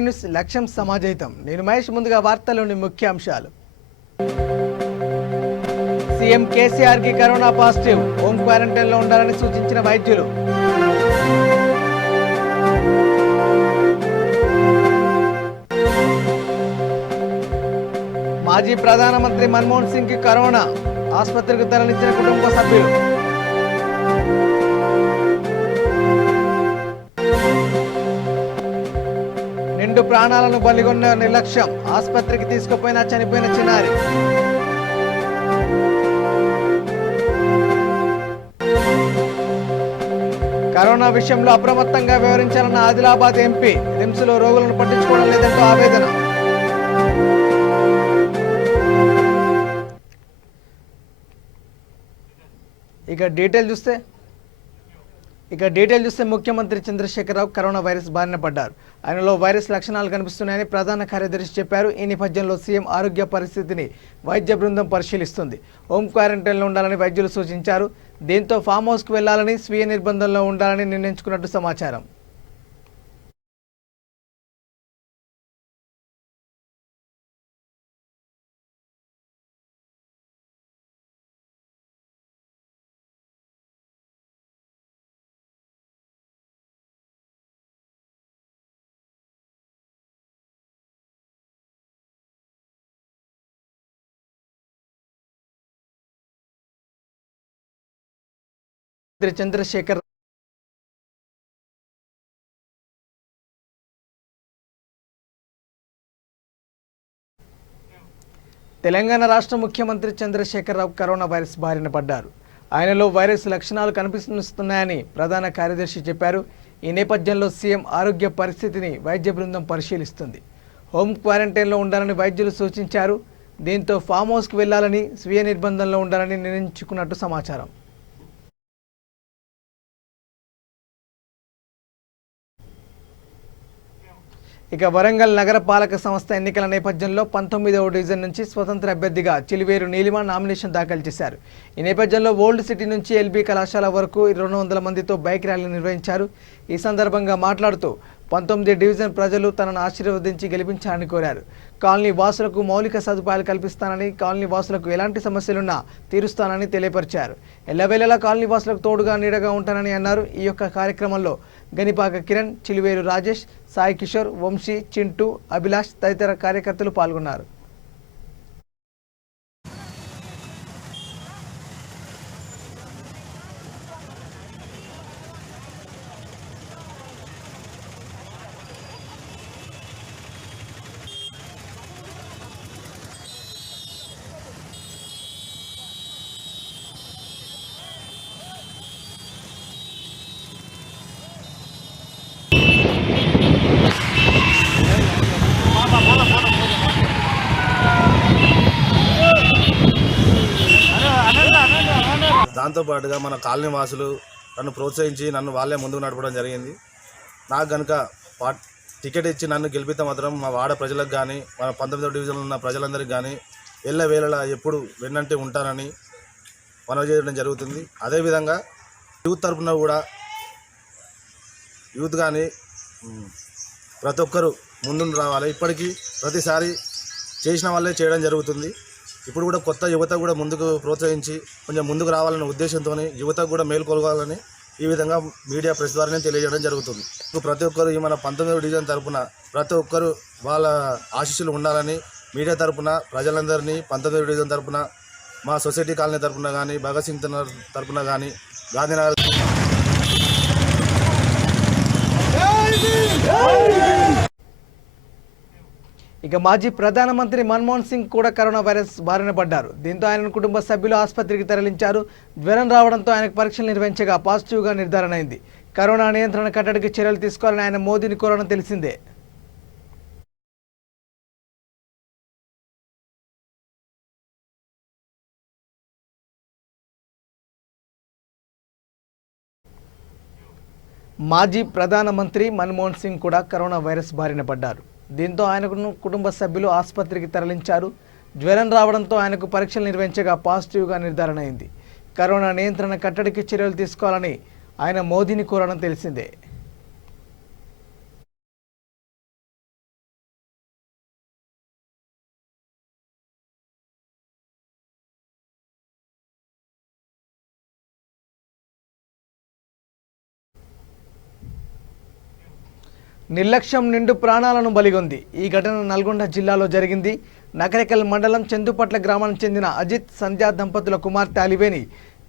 City news లక్ష్యం సమాజహితం. నేను మహేష్. ముందుగా వార్తల్లోని ముఖ్యాంశాలు. సీఎం కేసీఆర్ కి కరోనా పాజిటివ్, హోమ్ క్వారంటైన్లో ఉండాలని సూచించిన వైద్యులు. మాజీ ప్రధానమంత్రి మన్మోహన్ సింగ్ కి కరోనా, ఆసుపత్రికి తరలించిన కుటుంబ సభ్యులు. నిండు ప్రాణాలను బలిగొన్న నిర్లక్ష్యం, ఆసుపత్రికి తీసుకుపోయినా చనిపోయిన చిన్నారి. కరోనా విషయంలో అప్రమత్తంగా వ్యవహరించాలన్న ఆదిలాబాద్ ఎంపీ, రిమ్స్లో రోగులను పట్టించుకోవడం లేదంటూ ఆవేదన. ఇక డీటెయిల్ చూస్తే ముఖ్యమంత్రి చంద్రశేఖరరావు కరోనా వైరస్ బారిన పడ్డారు. ఆయనలో వైరస్ లక్షణాలు కనిపిస్తున్నాయని ప్రధాన కార్యదర్శి చెప్పారు. ఈ నేపథ్యంలో సీఎం ఆరోగ్య పరిస్థితిని వైద్య బృందం పరిశీలిస్తుంది. హోమ్ క్వారంటైన్లో ఉండాలని వైద్యులు సూచించారు. దీంతో ఫామ్ హౌస్కు వెళ్లాలని, స్వీయ నిర్బంధంలో ఉండాలని నిర్ణయించుకున్నట్టు సమాచారం. చంద్రశేఖర్ తెలంగాణ రాష్ట్ర ముఖ్యమంత్రి చంద్రశేఖరరావు కరోనా వైరస్ బారిన పడ్డారు. ఆయనలో వైరస్ లక్షణాలు కనిపిస్తున్నాయని ప్రధాన కార్యదర్శి చెప్పారు. ఈ నేపథ్యంలో సీఎం ఆరోగ్య పరిస్థితిని వైద్య బృందం పరిశీలిస్తుంది. హోమ్ క్వారంటైన్లో ఉండాలని వైద్యులు సూచించారు. దీంతో ఫామ్ హౌస్కు వెళ్లాలని, స్వీయ నిర్బంధంలో ఉండాలని నిర్ణయించుకున్నట్టు సమాచారం. ఇక వరంగల్ నగరపాలక సంస్థ ఎన్నికల నేపథ్యంలో 19వ డివిజన్ నుంచి స్వతంత్ర అభ్యర్థిగా చిలివేరు నీలిమ నామినేషన్ దాఖలు చేశారు. ఈ నేపథ్యంలో ఓల్డ్ సిటీ నుంచి ఎల్బీ కళాశాల వరకు 200 మందితో బైక్ ర్యాలీ నిర్వహించారు. ఈ సందర్భంగా మాట్లాడుతూ 19 డివిజన్ ప్రజలు తనను ఆశీర్వదించి గెలిపించాలని కోరారు. కాలనీ వాసులకు మౌలిక సదుపాయాలు కల్పిస్తానని, కాలనీ వాసులకు ఎలాంటి సమస్యలున్నా తీరుస్తానని తెలియపరిచారు. ఎల్లవేళలా కాలనీ వాసులకు తోడుగా నీడగా ఉంటానని అన్నారు. ఈ యొక్క కార్యక్రమంలో గనిపాక కిరణ్, చిలివేరు రాజేష్, సాయి కిషోర్, వంశీ, చింటూ, అభిలాష్ తదితర కార్యకర్తలు పాల్గొన్నారు. దాంతోపాటుగా మన కాలనీ వాసులు నన్ను ప్రోత్సహించి నన్ను వాళ్ళే ముందుకు నడపడం జరిగింది. నాకు కనుక టికెట్ ఇచ్చి నన్ను గెలిపితే మాత్రం మా వాడ ప్రజలకు కానీ, మన 19వ డివిజన్లో ఉన్న ప్రజలందరికీ కానీ ఎల్లవేళలా ఎప్పుడు వెన్నంటే ఉంటానని మనవి చేయడం జరుగుతుంది. అదేవిధంగా యూత్ తరఫున కూడా యూత్ కానీ ప్రతి ఒక్కరూ ముందుకు రావాలి. ఇప్పటికీ ప్రతిసారి చేసిన వాళ్ళే చేయడం జరుగుతుంది. ఇప్పుడు కూడా కొత్త యువత కూడా ముందుకు ప్రోత్సహించి కొంచెం ముందుకు రావాలనే ఉద్దేశంతో యువతకు కూడా మేలుకొలగాలని ఈ విధంగా మీడియా ప్రెస్ ద్వారానే తెలియజేయడం జరుగుతుంది. ప్రతి ఒక్కరు ఈ మన 19వ డివిజన్ తరఫున ప్రతి ఒక్కరు వాళ్ళ ఆశీస్సులు ఉండాలని మీడియా తరఫున ప్రజలందరినీ 19వ డివిజన్ తరఫున, మా సొసైటీ కాలనీ తరఫున కానీ, భగత్ సింగ్ తరఫున కానీ, గాంధీనగర్ ఇక మాజీ ప్రధానమంత్రి మన్మోహన్ సింగ్ కూడా కరోనా వైరస్ బారిన పడ్డారు. దీంతో ఆయన కుటుంబ సభ్యులు ఆసుపత్రికి తరలించారు. జ్వరం రావడంతో ఆయనకు పరీక్షలు నిర్వహించగా పాజిటివ్గా నిర్ధారణ అయింది. కరోనా నియంత్రణ కట్టడికి చర్యలు తీసుకోవాలని ఆయన మోదీని కోరడం తెలిసిందే. మాజీ ప్రధానమంత్రి మన్మోహన్ సింగ్ కూడా కరోనా వైరస్ బారిన పడ్డారు. దీంతో ఆయనకు కుటుంబ సభ్యులు ఆసుపత్రికి తరలించారు. జ్వరం రావడంతో ఆయనకు పరీక్షలు నిర్వహించగా పాజిటివ్గా నిర్ధారణ అయింది. కరోనా నియంత్రణ కట్టడికి చర్యలు తీసుకోవాలని ఆయన మోదీని కోరడం తెలిసిందే. నిర్లక్ష్యం నిండు ప్రాణాలను బలిగొంది. ఈ ఘటన నల్గొండ జిల్లాలో జరిగింది. నకరేకల్ మండలం చందుపట్ల గ్రామానికి చెందిన అజిత్ సంధ్యా దంపతుల కుమార్తె అలివేని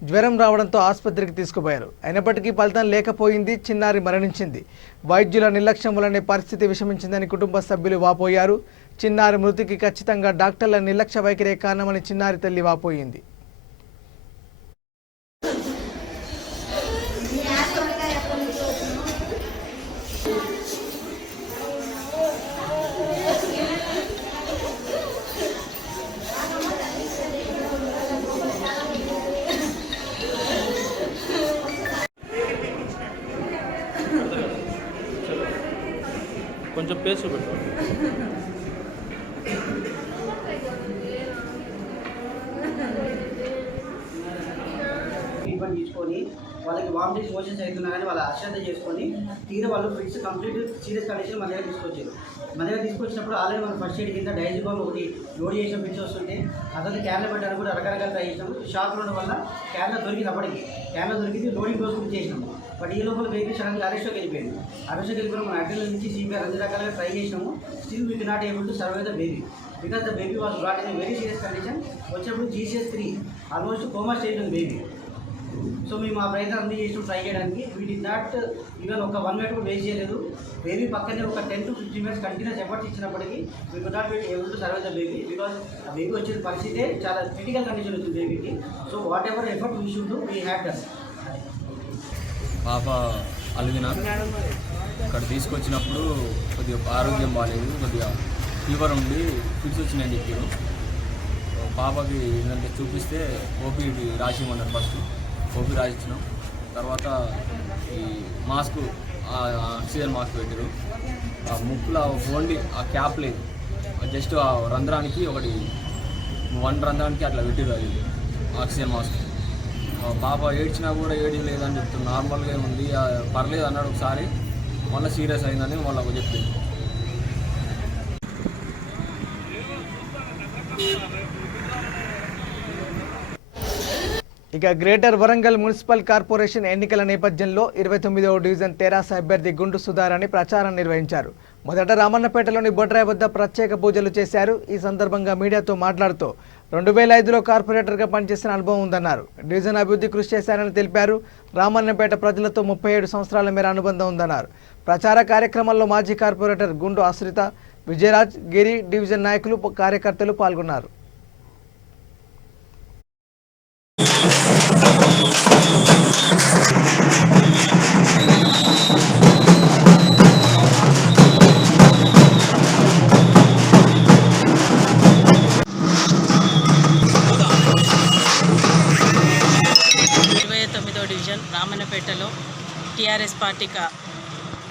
జ్వరం రావడంతో ఆసుపత్రికి తీసుకుపోయారు. అయినప్పటికీ ఫలితం లేకపోయింది. చిన్నారి మరణించింది. వైద్యుల నిర్లక్ష్యం వల్లనే పరిస్థితి విషమించిందని కుటుంబ సభ్యులు వాపోయారు. చిన్నారి మృతికి ఖచ్చితంగా డాక్టర్ల నిర్లక్ష్య వైఖరే కారణమని చిన్నారి తల్లి వాపోయింది. కొంచెం పేస్ట్ పెట్టు. ట్రీట్మెంట్ తీసుకొని వాళ్ళకి వామిటింగ్ మోషన్స్ అవుతున్నా కానీ వాళ్ళ అశ్రద్ధ చేసుకొని తీరా వాళ్ళు ఫిట్స్ కంప్లీట్ సీరియస్ కండిషన్ మన దగ్గర తీసుకొచ్చారు. మన దగ్గర తీసుకొచ్చినప్పుడు ఆల్రెడీ మనం ఫస్ట్ ఎయిడ్ కింద డైజిబామ్ ఒకటి లోడ్ చేసిన ఫిట్స్ వస్తుంటే అతను క్యాన్లో పెట్టడానికి కూడా రకరకాల ట్రై చేసినాము. షాక్ ఉండడం వల్ల క్యాన్లో దొరికింది. అప్పటికి క్యాన్లో దొరికింది. లోడింగ్ డోస్ కూడా చేసినాము. బట్ ఈ లోపల బేబీ సడన్గా అరెస్ట్లోకి వెళ్ళిపోయింది. అరెస్ట్లోకి వెళ్ళిపోయిన మన అడ్డల నుంచి సిపిఆర్ అన్ని రకాలుగా ట్రై చేసినాము. Still we not able to survive the baby because the baby was brought in very serious condition. వచ్చేప్పుడు GCS 3 ఆల్మోస్ట్ కోమా స్టేజ్ ఉంది బేబీ. సో మేము ఆ ప్రయత్నం అన్ని చేసినాం ట్రై చేయడానికి. వీ డి నాట్ ఈవెన్ ఒక 1 మినిట్ కూడా వేస్ట్ చేయలేదు. బేబీ పక్కనే ఒక 10 to 15 మినిట్స్ కంటిన్యూస్ ఎఫర్ట్స్ ఇచ్చినప్పటికీ we could not able to survive the baby because ఆ బేబీ వచ్చిన పరిస్థితే చాలా క్రిటికల్ కండిషన్ వచ్చింది బేబీకి. So what ever effort we should do we had done. పాప అలిగిన ఇక్కడ తీసుకొచ్చినప్పుడు కొద్దిగా ఆరోగ్యం బాగాలేదు, కొద్దిగా ఫీవర్ ఉండి ఫిట్స్ వచ్చినాయని చెప్పారు. పాపకి ఏంటంటే చూపిస్తే ఓపీ రాసిమన్నారు. ఫస్ట్ ఓపీ రాసిచ్చినాం. తర్వాత ఈ మాస్క్ ఆక్సిజన్ మాస్క్ పెట్టారు. ఆ ముక్కులో ఓన్లీ ఆ క్యాప్ లేదు, జస్ట్ ఆ రంధ్రానికి ఒకటి 1 రంధ్రానికి అట్లా పెట్టారు అది ఆక్సిజన్ మాస్క్. పాప ఏడ్చినా కూడా ఏడి లేదని చెప్తుంది. నార్మల్గా ఉంది, పర్లేదు అన్నాడు ఒకసారి. మళ్ళీ సీరియస్ అయిందని వాళ్ళకు చెప్పింది. ఇక గ్రేటర్ వరంగల్ మున్సిపల్ కార్పొరేషన్ ఎన్నికల నేపథ్యంలో 29వ డివిజన్ తెరాస అభ్యర్థి గుండు సుధారాణి ప్రచారం నిర్వహించారు. మొదట రామన్నపేటలోని బొడ్రాయి వద్ద ప్రత్యేక పూజలు చేశారు. ఈ సందర్భంగా మీడియాతో మాట్లాడుతూ 2005లో కార్పొరేటర్గా పనిచేసిన అనుభవం ఉందన్నారు. డివిజన్ అభివృద్ధి కృషి చేశారని తెలిపారు. రామన్నపేట ప్రజలతో 37 సంవత్సరాల మేర అనుబంధం ఉందన్నారు. ప్రచార కార్యక్రమంలో మాజీ కార్పొరేటర్ గుండు ఆశ్రిత, విజయరాజ్, గిరి, డివిజన్ నాయకులు, కార్యకర్తలు పాల్గొన్నారు. డివిజన్ రామన్నపేటలో టీఆర్ఎస్ పార్టీ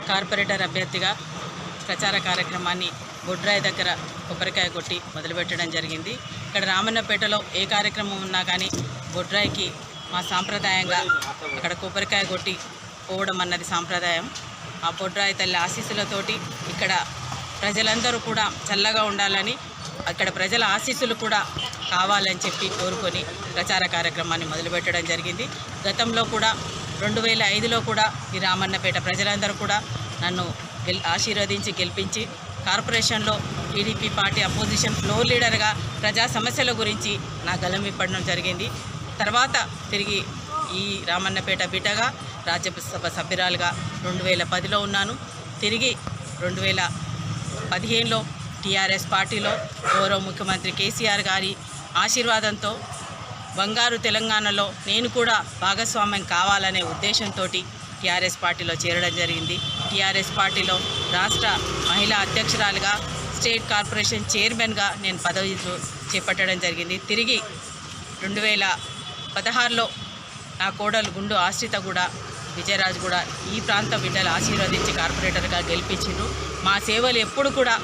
కార్పొరేటర్ అభ్యర్థిగా ప్రచార కార్యక్రమాన్ని బొడ్రాయి దగ్గర కొబ్బరికాయ కొట్టి మొదలుపెట్టడం జరిగింది. ఇక్కడ రామన్నపేటలో ఏ కార్యక్రమం ఉన్నా కానీ బొడ్రాయికి మా సాంప్రదాయంగా అక్కడ కొబ్బరికాయ కొట్టి పోవడం అన్నది సాంప్రదాయం. ఆ బొడ్రాయి తల్లి ఆశీస్సులతోటి ఇక్కడ ప్రజలందరూ కూడా చల్లగా ఉండాలని, అక్కడ ప్రజల ఆశీస్సులు కూడా కావాలని చెప్పి కోరుకొని ప్రచార కార్యక్రమాన్ని మొదలుపెట్టడం జరిగింది. గతంలో కూడా 2005లో కూడా ఈ రామన్నపేట ప్రజలందరూ కూడా నన్ను ఆశీర్వదించి గెలిపించి కార్పొరేషన్లో టీడీపీ పార్టీ అపోజిషన్ ఫ్లోర్ లీడర్గా ప్రజా సమస్యల గురించి నా గలం విప్పడం జరిగింది. తర్వాత తిరిగి ఈ రామన్నపేట బిడ్డగా రాజ్యసభ సభ్యురాలుగా 2010లో ఉన్నాను. తిరిగి 2015లో టీఆర్ఎస్ పార్టీలో గౌరవ ముఖ్యమంత్రి కేసీఆర్ గారి ఆశీర్వాదంతో బంగారు తెలంగాణలో నేను కూడా భాగస్వామ్యం కావాలనే ఉద్దేశంతో టీఆర్ఎస్ పార్టీలో చేరడం జరిగింది. టీఆర్ఎస్ పార్టీలో రాష్ట్ర మహిళా అధ్యక్షురాలుగా, స్టేట్ కార్పొరేషన్ చైర్మన్గా నేను పదవి చేపట్టడం జరిగింది. తిరిగి 2016లో నా కోడలు గుండు ఆశ్రిత కూడా, విజయరాజ్ కూడా ఈ ప్రాంత బిడ్డలు ఆశీర్వదించి కార్పొరేటర్గా గెలిపించారు. మా సేవలు ఎప్పుడు కూడా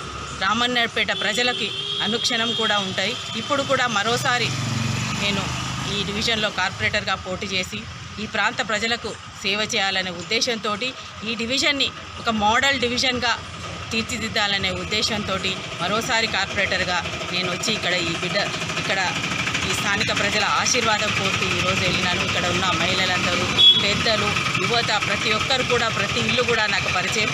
రామన్నపేట ప్రజలకి అనుక్షణం కూడా ఉంటాయి. ఇప్పుడు కూడా మరోసారి నేను ఈ డివిజన్లో కార్పొరేటర్గా పోటీ చేసి ఈ ప్రాంత ప్రజలకు సేవ చేయాలనే ఉద్దేశంతో ఈ డివిజన్ని ఒక మోడల్ డివిజన్గా తీర్చిదిద్దాలనే ఉద్దేశంతో మరోసారి కార్పొరేటర్గా నేను వచ్చి ఇక్కడ ఈ స్థానిక ప్రజల ఆశీర్వాదం కోరుతూ ఈరోజు వెళ్ళినాను. ఇక్కడ ఉన్న మహిళలందరూ, పెద్దలు, యువత ప్రతి ఒక్కరు కూడా, ప్రతి ఇల్లు కూడా నాకు పరిచయం.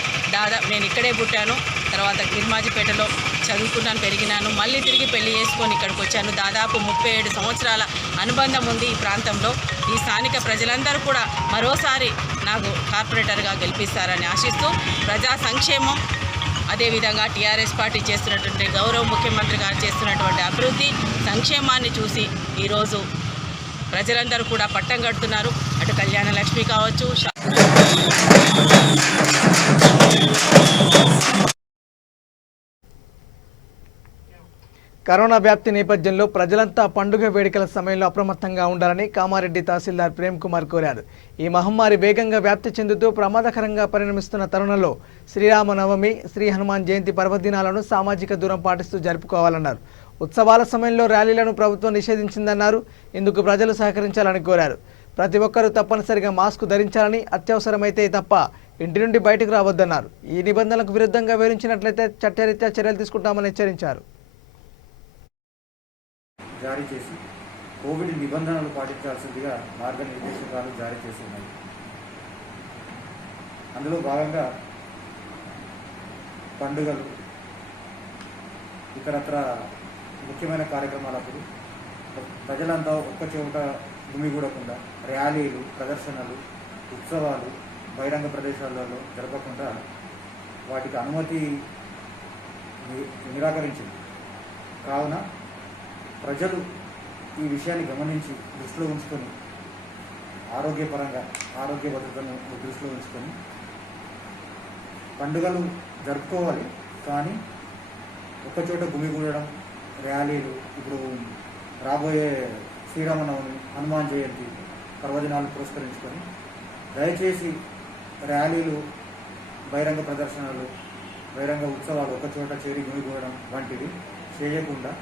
నేను ఇక్కడే పుట్టాను, తర్వాత గిర్మాజిపేటలో చదువుకున్నాను, పెరిగినాను, మళ్ళీ తిరిగి పెళ్లి చేసుకొని ఇక్కడికి వచ్చాను. దాదాపు 37 సంవత్సరాల అనుబంధం ఉంది ఈ ప్రాంతంలో. ఈ స్థానిక ప్రజలందరూ కూడా మరోసారి నాకు కార్పొరేటర్గా గెలిపిస్తారని ఆశిస్తూ ప్రజా సంక్షేమం, అదేవిధంగా టీఆర్ఎస్ పార్టీ చేస్తున్నటువంటి గౌరవ ముఖ్యమంత్రి గారు చేస్తున్నటువంటి అభివృద్ధి సంక్షేమాన్ని చూసి ఈరోజు ప్రజలందరూ కూడా పట్టం కడుతున్నారు. అటు కళ్యాణ లక్ష్మి కావచ్చు, కరోనా వ్యాప్తి నేపథ్యంలో ప్రజలంతా పండుగ వేడుకల సమయంలో అప్రమత్తంగా ఉండాలని కామారెడ్డి తహసీల్దార్ ప్రేమ్ కుమార్ కోరారు. ఈ మహమ్మారి వేగంగా వ్యాప్తి చెందుతూ ప్రమాదకరంగా పరిణమిస్తున్న తరుణంలో శ్రీరామనవమి, శ్రీ హనుమాన్ జయంతి పర్వదినాలను సామాజిక దూరం పాటిస్తూ జరుపుకోవాలన్నారు. ఉత్సవాల సమయంలో ర్యాలీలను ప్రభుత్వం నిషేధించిందన్నారు. ఇందుకు ప్రజలు సహకరించాలని కోరారు. ప్రతి ఒక్కరూ తప్పనిసరిగా మాస్క్ ధరించాలని, అత్యవసరమైతే తప్ప ఇంటి నుండి బయటకు రావద్దన్నారు. ఈ నిబంధనలకు విరుద్ధంగా వివరించినట్లయితే చట్టరీత్యా చర్యలు తీసుకుంటామని హెచ్చరించారు. జారీ చేసి కోవిడ్ నిబంధనలు పాటించాల్సిందిగా మార్గనిర్దేశకాలు జారీ చేసి ఉన్నాయి. అందులో భాగంగా పండుగలు, ఇతరత్ర ముఖ్యమైన కార్యక్రమాలప్పుడు ప్రజలంతా ఒక్క చోట గుమిగూడకుండా ర్యాలీలు, ప్రదర్శనలు, ఉత్సవాలు బహిరంగ ప్రదేశాలలో జరపకుండా వాటికి అనుమతి నిరాకరించింది. కావున ప్రజలు ఈ విషయాన్ని గమనించి దృష్టిలో ఉంచుకొని ఆరోగ్య భద్రతను దృష్టిలో ఉంచుకొని పండుగలు జరుపుకోవాలి. కానీ ఒక్కచోట గుమిగూడడం, ర్యాలీలు, ఇప్పుడు రాబోయే శ్రీరామనవమి, హనుమాన్ జయంతి పర్వదినాలు పురస్కరించుకొని దయచేసి ర్యాలీలు, బహిరంగ ప్రదర్శనలు, బహిరంగ ఉత్సవాలు ఒకచోట చేరి గుమిగూడడం వంటివి చేయకుండా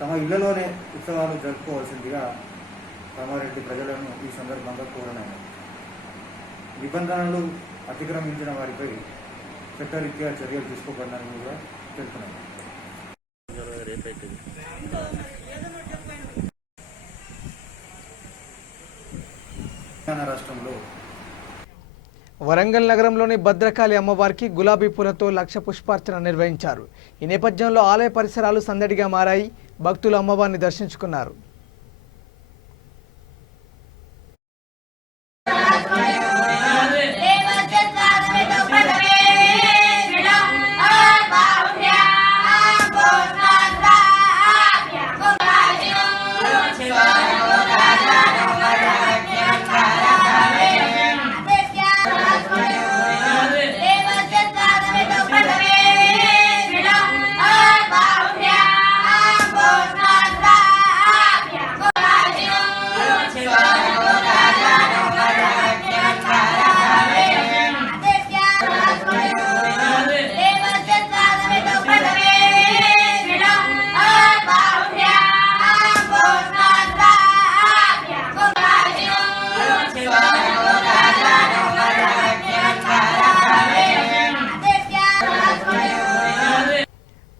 తమ ఇళ్లలోనే ఉత్సవాలు జరుపుకోవాల్సిందిగా కామారెడ్డి ప్రజలను ఈ సందర్భంగా కోరనాను. నిబంధనలు అతిక్రమించిన వారిపై చట్టరీత్యా చర్యలు తీసుకోబడినని కూడా తెలుపుతున్నాను. తెలంగాణ రాష్ట్రంలో వరంగల్ నగరంలోని భద్రకాళి అమ్మవారికి గులాబీ పూలతో లక్ష పుష్పార్చన నిర్వహించారు. ఈ నేపథ్యంలో ఆలయ పరిసరాలు సందడిగా మారాయి. భక్తులు అమ్మవారిని దర్శించుకున్నారు.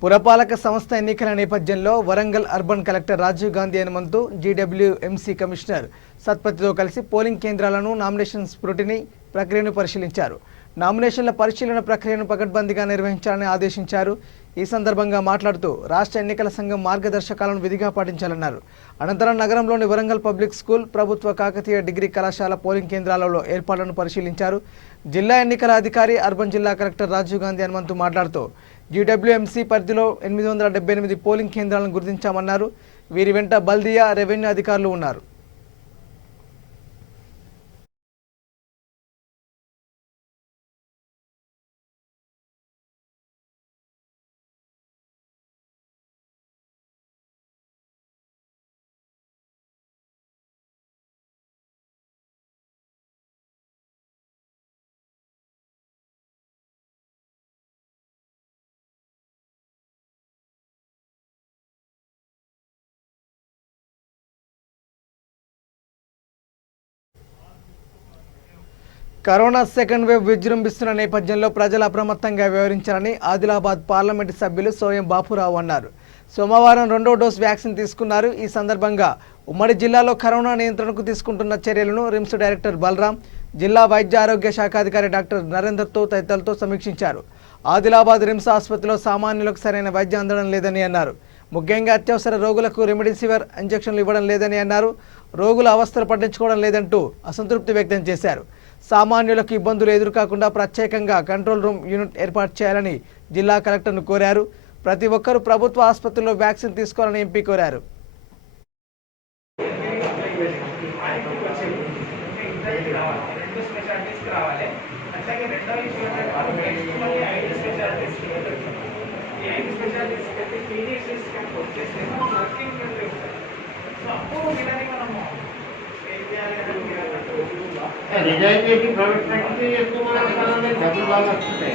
పురపాలక సంస్థ ఎన్నికల నేపథ్యంలో Warangal urban collector Rajiv Gandhi Hanumanthu GWMC commissioner సత్పతితో కలిసి పోలింగ్ కేంద్రాలను, నామినేషన్ స్క్రూటినీ ప్రక్రియను పరిశీలించారు. నామినేషన్ల పరిశీలన ప్రక్రియను పకడ్బందీగా నిర్వహించాలని ఆదేశించారు. ఈ సందర్భంగా మాట్లాడుతూ రాష్ట్ర ఎన్నికల సంఘం మార్గదర్శకాలను విధిగా పాటించాలన్నారు. అనంతరం నగరంలోని వరంగల్ పబ్లిక్ స్కూల్, ప్రభుత్వ కాకతీయ డిగ్రీ కళాశాల పోలింగ్ కేంద్రాలలో ఏర్పాట్లను పరిశీలించారు. జిల్లా ఎన్నికల అధికారి, అర్బన్ జిల్లా కలెక్టర్ రాజీవ్ గాంధీ హనుమంతు మాట్లాడుతూ జీడబ్ల్యూఎంసీ పరిధిలో 878 పోలింగ్ కేంద్రాలను గుర్తించామన్నారు. వీరి వెంట బల్దియా, రెవెన్యూ అధికారులు ఉన్నారు. కరోనా సెకండ్ వేవ్ విజృంభిస్తున్న నేపథ్యంలో ప్రజలు అప్రమత్తంగా వ్యవహరించాలని ఆదిలాబాద్ పార్లమెంటు సభ్యులు సోయం బాపురావు అన్నారు. సోమవారం 2వ డోస్ వ్యాక్సిన్ తీసుకున్నారు. ఈ సందర్భంగా ఉమ్మడి జిల్లాలో కరోనా నియంత్రణకు తీసుకుంటున్న చర్యలను రిమ్స్ డైరెక్టర్ బలరాం, జిల్లా వైద్య ఆరోగ్య శాఖాధికారి డాక్టర్ నరేందర్తో తదితరులతో సమీక్షించారు. ఆదిలాబాద్ రిమ్స్ ఆసుపత్రిలో సామాన్యులకు సరైన వైద్యం అందడం లేదని అన్నారు. ముఖ్యంగా అత్యవసర రోగులకు రెమిడిసివిర్ ఇంజెక్షన్లు ఇవ్వడం లేదని అన్నారు. రోగుల అవస్థలు పట్టించుకోవడం లేదంటూ అసంతృప్తి వ్యక్తం చేశారు. సామాన్యులకు ఇబ్బందులు ఎదురుకాకుండా ప్రత్యేకంగా కంట్రోల్ రూమ్ యూనిట్ ఏర్పాటు చేయాలని జిల్లా కలెక్టర్ను కోరారు. ప్రతి ఒక్కరూ ప్రభుత్వ ఆసుపత్రుల్లో వ్యాక్సిన్ తీసుకోవాలని ఎంపీ కోరారు. రిజైన్ చేసి ప్రైవేట్ ప్రాక్టీస్ చేసుకోవాలంటే డబ్బులు బాగా వస్తున్నాయి.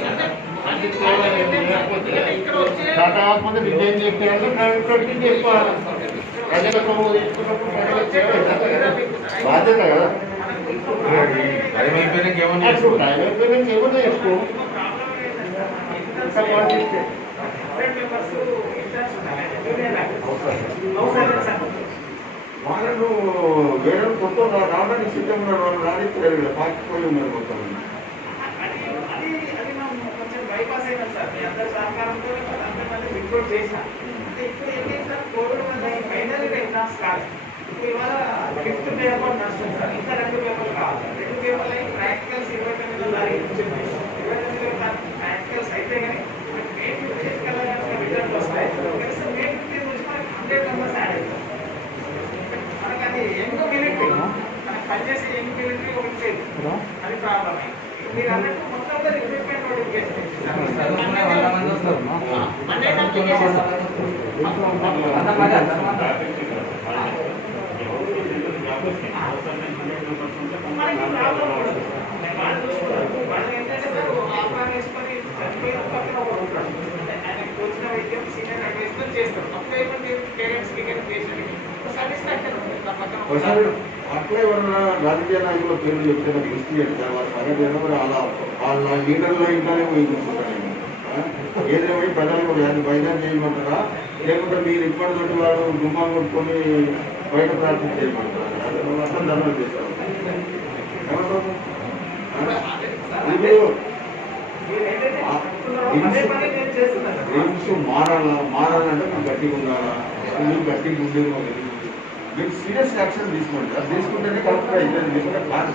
టాటా కాకపోతే రిజైన్ చేసేయాలి, ప్రైవేట్ ప్రాక్టీస్ చేసుకోవాలి. ప్రజల సొమ్ము తీసుకున్నప్పుడు బాధ్యత కదా. ప్రైవేట్ పేరెంట్ ఏమన్నా చేసుకో. వాళ్ళను వేరే కొత్త రావడానికి సిద్ధంగా వాళ్ళు రాణించలేరు కదా, పాకిపోయి ఉన్నారు మొత్తం. కొంచెం బైపాస్ అయినా సార్ మీ అందరి సహకారంతో అందరినీ రిపోర్ట్ చేసిన ఇప్పుడు ఏంటి సార్ కోవిడ్ వల్ల ఫైనల్ ఎగ్జామ్స్ కాదు. ఇప్పుడు ఇవాళ 5th పేపర్ నడుస్తుంది సార్. ఇంకా 2 పేపర్లు కావాలి. 2 పేపర్లు అయి ప్రాక్టికల్స్ 29వ తారీఖు వచ్చింది. 29వ తారీఖు ప్రాక్టికల్స్ అయితే కానీ మే 15 కల్లా రిజల్ట్ వస్తాయి. కనీసం మే 15 నుంచి మనకి 100 మెంబర్స్ యాడ్ అవుతారు. మనకి అది ఎంతో మిలిటరీ మనకి పనిచేసే ఎన్ని మిలిటరీ ఒకటి లేదు. అది ప్రాబ్లం అయింది. మీరు అన్నట్టు మొత్తం రిక్రూట్మెంట్ నోటిఫికేషన్ మనకి ప్రాబ్లం వాళ్ళు చూసుకున్నారు. వాళ్ళు ఏంటంటే సార్ ఆఫ్రాన్ వేసుకొని చనిపోయిన పక్కన ఒక ఉంటాడు. ఆయన వచ్చిన వైద్యం సీనియర్ అడ్వైజర్ చేస్తారు. అప్పుడు ఏమంటే పేరెంట్స్కి పేషెంట్కి సాటిస్ఫాక్షన్ ఉంటుంది. పక్కన అట్లా ఎవరైనా రాజకీయ నాయకుల పేర్లు చెప్తే నాకు లిస్ట్ చేస్తారు. వాళ్ళ సంగతి ఏమో వాళ్ళ లీడర్ల ఇంట్లోనే పోయి చూసుకుంటాను. ఏదేమో ప్రజలకు వైద్యం చేయమంటారా, లేకుంటే మీరు ఇప్పటితోటి వాళ్ళు గుమ్మం కొట్టుకొని బయట ప్రార్థన చేయమంటారా? అట్లా ధర్మం చేస్తారు. రిమ్స్ మారాలంటే మీరు గట్టిగా ఉండాలా, మీరు గట్టిగా ఉండేది. మీరు సీరియస్ యాక్షన్ తీసుకోండి. అది తీసుకుంటేనే కరెక్ట్గా ఇద్దరు తీసుకుంటే కాదు.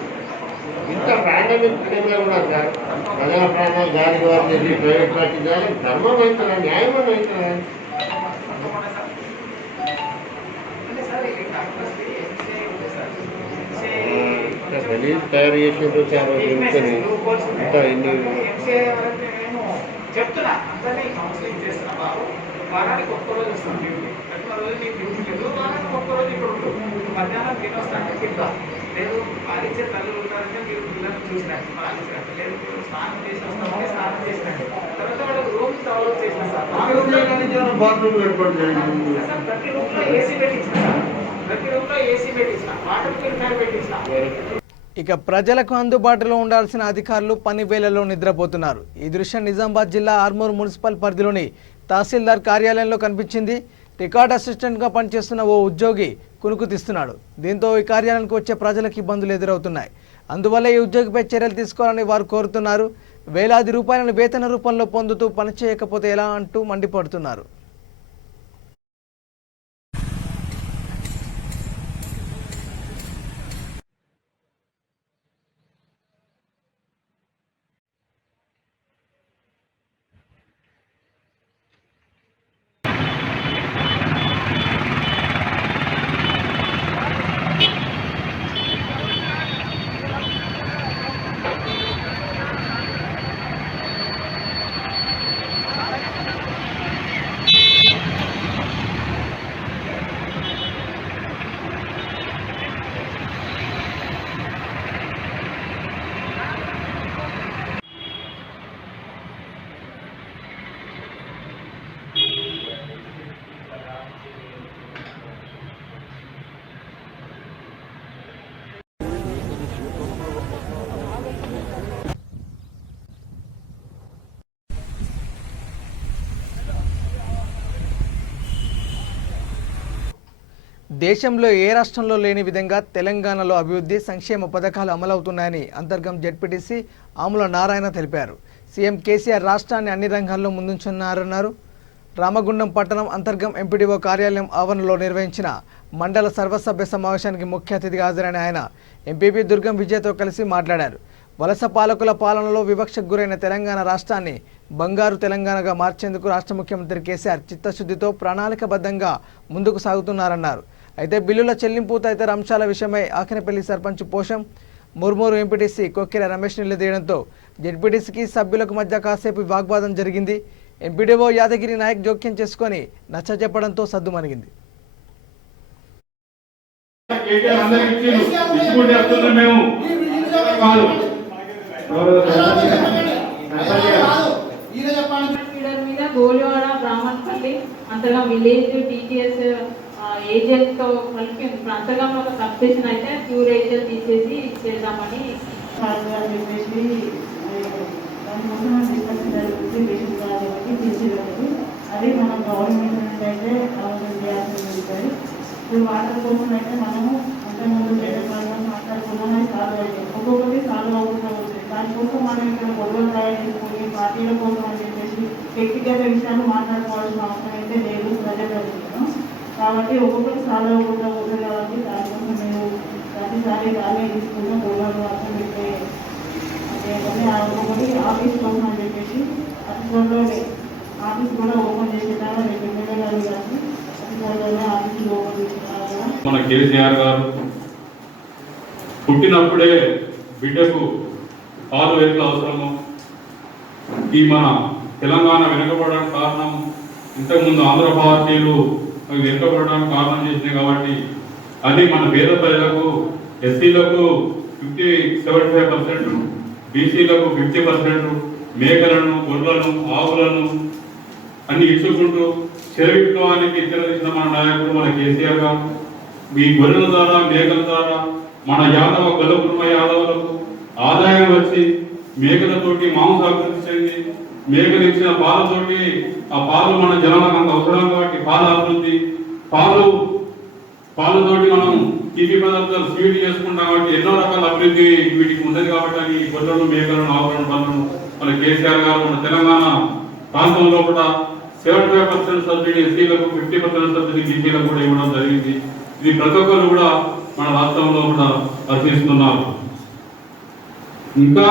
ఇంత పాండమిక్ టైంలో కూడా సార్ ప్రజల ప్రాణాలు గాలి వారి ప్రైవేట్ పార్టీ కానీ ధర్మం అవుతుందా, న్యాయం అవుతుందా? గణేష్ తయారు చేసినట్టు చాలా జరుగుతుంది. ఇంకా ఎన్ని చెప్తున్నా అందరినీ కౌన్సిలింగ్ చేస్తున్నా. బాబు వారానికి ఒక్కరోజు వస్తాం డ్యూటీ, రోజు నీకు డ్యూటీ లేదు. వారానికి ఒక్కరోజు ఇక్కడ ఉండు. మధ్యాహ్నం తినొస్తాను తింటా. లేదు పాలించే తల్లులు ఉంటారంటే మీరు పిల్లలు చూసినట్టు పాలించినట్టు. లేదు మీరు స్నానం చేసి వస్తామంటే స్నానం చేసినట్టు. తర్వాత వాళ్ళకి రూమ్స్ డెవలప్ చేసిన సార్. బాత్రూమ్ ఏర్పాటు చేయండి. ప్రతి రూమ్లో ఏసీ పెట్టించిన సార్. ప్రతి రూమ్లో ఏసీ పెట్టించిన, వాటర్ ప్యూరిఫైర్ పెట్టించిన. ఇక ప్రజలకు అందుబాటులో ఉండాల్సిన అధికారులు పని వేళల్లో నిద్రపోతున్నారు. ఈ దృశ్యం నిజామాబాద్ జిల్లా ఆర్మూర్ మున్సిపల్ పరిధిలోని తహసీల్దార్ కార్యాలయంలో కనిపించింది. రికార్డ్ అసిస్టెంట్గా పనిచేస్తున్న ఓ ఉద్యోగి కునుకు తీస్తున్నాడు. దీంతో ఈ కార్యాలయానికి వచ్చే ప్రజలకు ఇబ్బందులు ఎదురవుతున్నాయి. అందువల్ల ఈ ఉద్యోగిపై చర్యలు తీసుకోవాలని వారు కోరుతున్నారు. వేలాది రూపాయలను వేతన రూపంలో పొందుతూ పనిచేయకపోతే ఎలా అంటూ మండిపడుతున్నారు. దేశంలో ఏ రాష్ట్రంలో లేని విధంగా తెలంగాణలో అభివృద్ధి సంక్షేమ పథకాలు అమలవుతున్నాయని అంతర్గం జెడ్పీటీసీ ఆముల నారాయణ తెలిపారు. సీఎం కేసీఆర్ రాష్ట్రాన్ని అన్ని రంగాల్లో ముందుంచున్నారన్నారు. రామగుండం పట్టణం అంతర్గం ఎంపీడీఓ కార్యాలయం ఆవరణలో నిర్వహించిన మండల సర్వసభ్య సమావేశానికి ముఖ్య అతిథిగా హాజరైన ఆయన ఎంపీపీ దుర్గం విజయ్తో కలిసి మాట్లాడారు. వలస పాలకుల పాలనలో వివక్షకు గురైన తెలంగాణ రాష్ట్రాన్ని బంగారు తెలంగాణగా మార్చేందుకు రాష్ట్ర ముఖ్యమంత్రి కేసీఆర్ చిత్తశుద్ధితో ప్రణాళికబద్ధంగా ముందుకు సాగుతున్నారన్నారు. అయితే బిల్లుల చెల్లింపు తదితర అంశాల విషయమై ఆకినపల్లి సర్పంచ్ పోషం ముర్మూరు ఎంపీటీసీ కొక్కిర రమేష్ నిలదీయడంతో జెడ్పీటీసీకి సభ్యులకు మధ్య కాసేపు వాగ్వాదం జరిగింది. ఎంపీడీఓ యాదగిరి నాయక్ జోక్యం చేసుకొని నచ్చజెప్పడంతో సద్దుమణిగింది. గోలివాడ బ్రాహ్మణపల్లి అంతగా విలేజ్ టీటీఎస్ ఏజెంట్తో కలిపి అంతర్గంలో ఒక సబ్స్టేషన్ అయితే ప్యూర్ ఏజెంట్ తీసేసి చేద్దామని చెప్పేసి దానికోసం డిస్కషన్ జరుగుతుంది. అది మన గవర్నమెంట్ అయితే ఆలోచన చేయాల్సి ఉంటుంది. ఇప్పుడు వాటర్ కోసం అయితే మనము అంతకుముందు మాట్లాడుకున్నాం, సాల్వ్ అవుతుంది. ఒక్కొక్కటి సాల్వ్ అవుతూ ఉంటుంది. దానికోసం మనం ఇక్కడ గొడవలు తయారు చేసుకొని పార్టీల కోసం అని చెప్పేసి వ్యక్తిగత విషయాలు మాట్లాడుకోవాల్సిన అవసరం అయితే లేదు ప్రజలకు. కాబట్టి ఒక్కొక్కటి సాల్వ్ అవ్వకుండా పోతుంది. కాబట్టి దానికోసం మీరు ప్రతిసారి దానే తీసుకున్న గొడవలు అర్థం పెట్టే ఒక్కొక్కటి ఆఫీస్ కోసం అని చెప్పేసి అతిథుల్లో ఆఫీస్ కూడా ఓపెన్ చేసేదాకా రేపు ఎమ్మెల్యే గారు కానీ అతిథుల్లోనే ఆఫీస్ ఓపెన్ చేసేదాకా మన కేసీఆర్ గారు పుట్టినప్పుడే బిడ్డకు పాలు ఎట్లా అవసరమో ఈ మన తెలంగాణ వెనుకబడడానికి కారణం ఇంతకుముందు ఆంధ్ర పార్టీలు అవి వెనుకబడడానికి కారణం చేసినాయి. కాబట్టి అది మన పేద ప్రజలకు ఎస్సీలకు 75%, బీసీలకు 50%, మేకలను గొర్రెలను ఆవులను అన్ని ఇచ్చుకుంటూ చెరవిప్లవానికి ఇతరదించిన మన నాయకుడు మన కేసీఆర్ గారు ఈ గొర్రెల ద్వారా మేకల ద్వారా మన యాదవ కులకుర్మ యాదవులకు ఆదాయం వచ్చి మేకలతోటి మాంసాభివృద్ధి చెంది మేకలు ఇచ్చిన పాలతోటి ఆ పాలు మన జనాలకు అంత అవసరం కాబట్టి పాల అభివృద్ధి పాలతోటి మనం తీపి పదార్థాలు స్వీట్ చేసుకుంటాం. కాబట్టి ఎన్నో రకాల అభివృద్ధి వీటికి ఉన్నది. కాబట్టి ఈ గొర్రెలను మేకలను ఆవులను పనులను మన కేసీఆర్ గారు మన తెలంగాణ ప్రాంతంలో కూడా 75% సబ్సిడీ ఎస్సీలకు, 50% సబ్సిడీ బీసీలకు కూడా ఇవ్వడం జరిగింది. ఇది ప్రతి ఒక్కరు కూడా మన రాష్ట్రంలో కూడా రచిస్తున్నారు. ఇంకా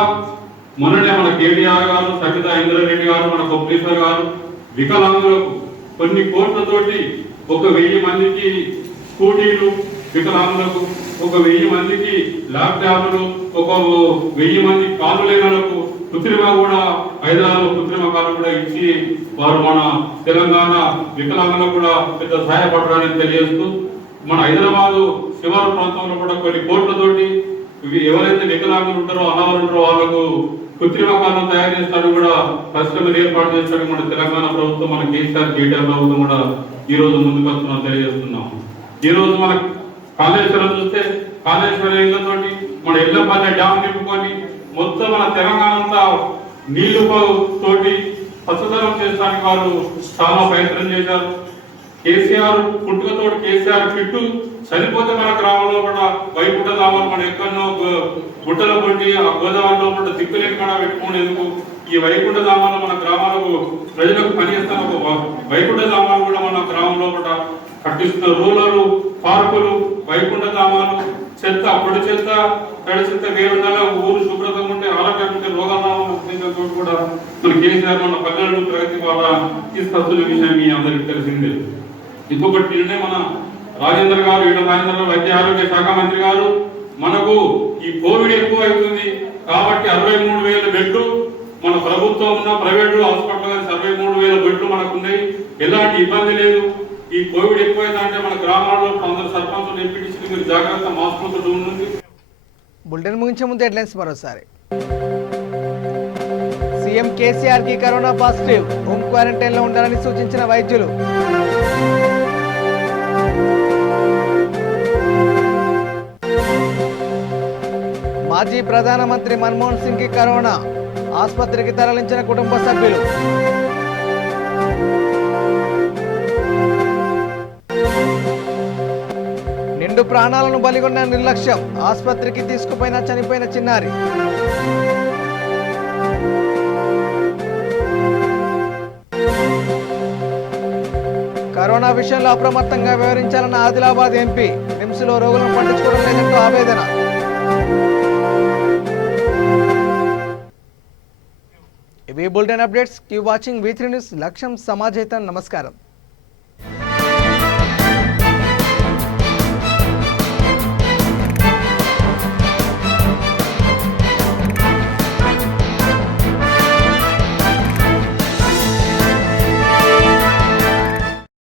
మొన్ననే మన కేటీఆర్ గారు, సబితా ఇంద్రారెడ్డి గారు, మన కొప్పేశ్వర్ గారు వికలాంగులకు కొన్ని కోట్లతోటి 1000 మందికి స్కూటీలు, వికలాంగులకు 1000 మందికి ల్యాప్టాప్లు, 1000 మంది కాళ్ళు లేనలకు కృత్రిమ కూడా హైదరాబాద్లో కృత్రిమ కాలు కూడా ఇచ్చి వారు మన తెలంగాణ వికలాంగులకు కూడా పెద్ద సహాయపడడానికి తెలియజేస్తూ మన హైదరాబాదు శివారు ప్రాంతంలో కూడా కొన్ని కోట్లతోటి ఎవరైతే వికలాంగులు ఉంటారో అనాథలు ఉంటారో వాళ్ళకు కృత్రిమ కాలం తయారు చేస్తాడు కూడా పరిశ్రమలు ఏర్పాటు చేస్తాడు మన తెలంగాణ ప్రభుత్వం, మన కేసీఆర్ ప్రభుత్వం కూడా ఈ రోజు ముందుకు వస్తున్నాం తెలియజేస్తున్నాం. ఈ రోజు మన కాళేశ్వరం చూస్తే కాళేశ్వరం ఇళ్లతోటి మన ఇళ్లపల్లె డ్యామ్ నింపుకొని మొత్తం మన తెలంగాణ అంతా నీళ్లు తోటి పచ్చదనం చేయడానికి వారు చాలా ప్రయత్నం చేశారు. కేసీఆర్ పుట్టుకతోటి కేసీఆర్ కిట్టు చనిపోతే మన గ్రామంలో కూడా వైకుంఠ ధామాలు మన ఎక్కడో గుట్టల పొండి ఆ గోదావరిలో కూడా దిక్కులేని కాడ పెట్టుకునేందుకు ఈ వైకుంఠ ధామాలు మన గ్రామాలకు ప్రజలకు పనిచేస్తాం. వైకుంఠ ధామాలు కూడా మన గ్రామంలో కూడా కట్టిస్తున్న రూలరు పార్కులు, వైకుంఠ ధామాలు, చెత్త పొడి చెత్త తడి చెత్త వేరుండాల ఊరు శుభ్రతంగా ఉంటే ఆరోగ్యం ఉంటే రోగాలు కూడా మన కేసీఆర్ మన పల్లెలు ప్రగతి వాళ్ళ తీసుకొస్తున్న విషయం మీ అందరికీ తెలిసిందే. ఇంకొకటి నిన్నే మన రాజేంద్ర గారు, ఈడ రాజేంద్ర వైద్య ఆరోగ్య శాఖ మంత్రి గారు మనకు ఈ కోవిడ్ ఎక్కువ అవుతుంది కాబట్టి 63,000 బెడ్లు మన ప్రభుత్వం ఉన్న ప్రైవేటు హాస్పిటల్ 63,000 బెడ్లు మనకు ఉన్నాయి. ఎలాంటి ఇబ్బంది లేదు. ఈ కోవిడ్ ఎక్కువైందంటే మన గ్రామాల్లో అందరు సర్పంచులు ఎంపీటీసీలు మీరు జాగ్రత్త మాస్కులతో ఉంటుంది. బులెటిన్ ముగించే ముందు హెడ్లైన్స్ మరోసారి. సీఎం కేసీఆర్ కి కరోనా పాజిటివ్, హోమ్ క్వారంటైన్ లో ఉండాలని సూచించిన వైద్యులు. మాజీ ప్రధానమంత్రి మన్మోహన్ సింగ్ కి కరోనా, ఆసుపత్రికి తరలించిన కుటుంబ సభ్యులు. ప్రాణాలను బలిగొన్న నిర్లక్ష్యం, ఆసుపత్రికి తీసుకుపోయిన చనిపోయిన చిన్నారి. కరోనా విషయంలో అప్రమత్తంగా వ్యవహరించాలన్న ఆదిలాబాద్ ఎంపీ, నిమ్స్లో రోగులను పట్టించుకోవడం లేదంటూ ఆవేదన. ఇవి bulletin updates. Keep watching V3 news. లక్ష్యం సమాజహితం. నమస్కారం.